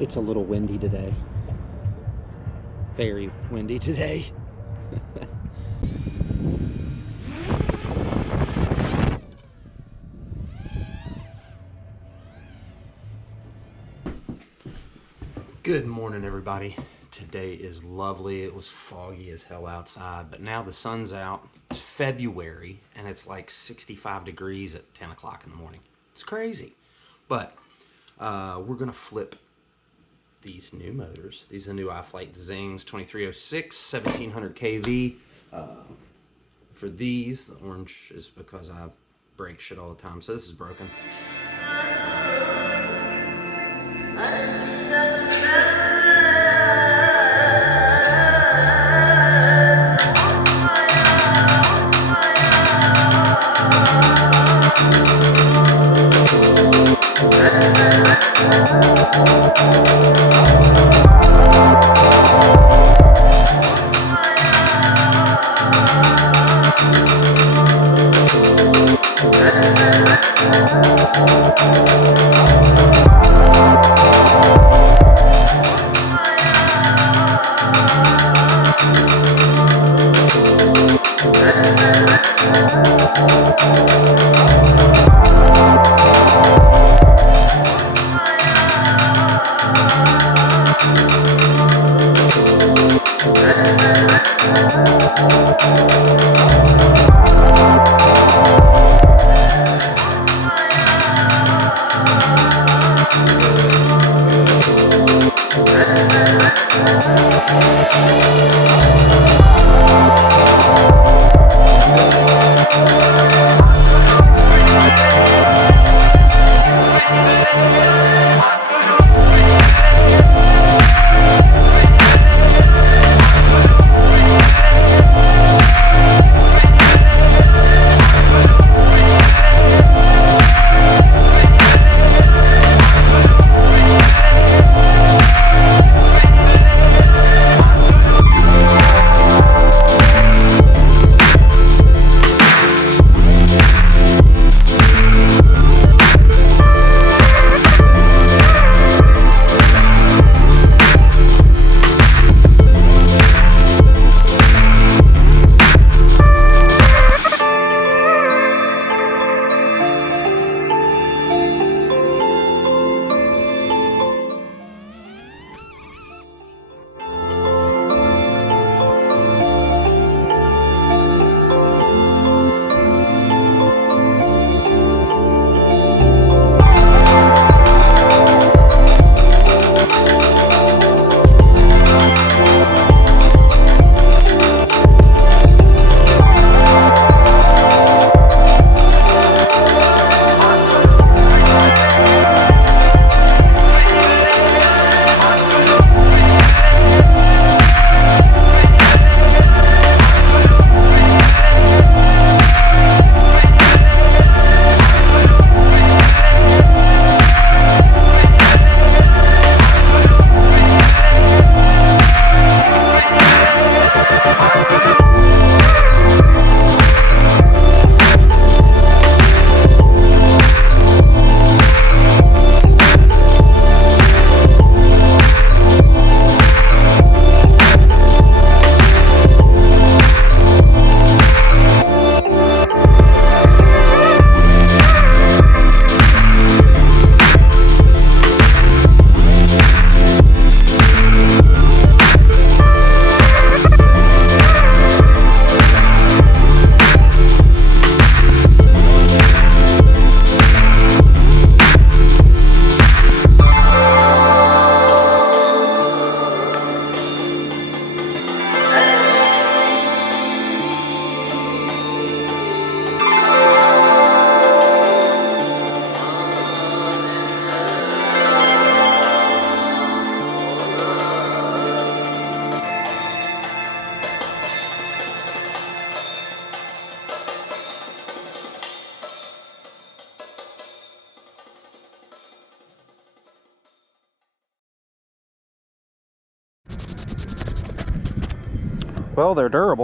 It's a little windy today. Very windy today. Good morning, everybody. Today is lovely. It was foggy as hell outside, but now the sun's out. It's February, and it's like 65 degrees at 10 o'clock in the morning. It's crazy. But we're going to flip these new motors. These are the new Iflight Xings 2306, 1700 kV. For these, the orange is because I break shit all the time, so this is broken. Well, they're durable.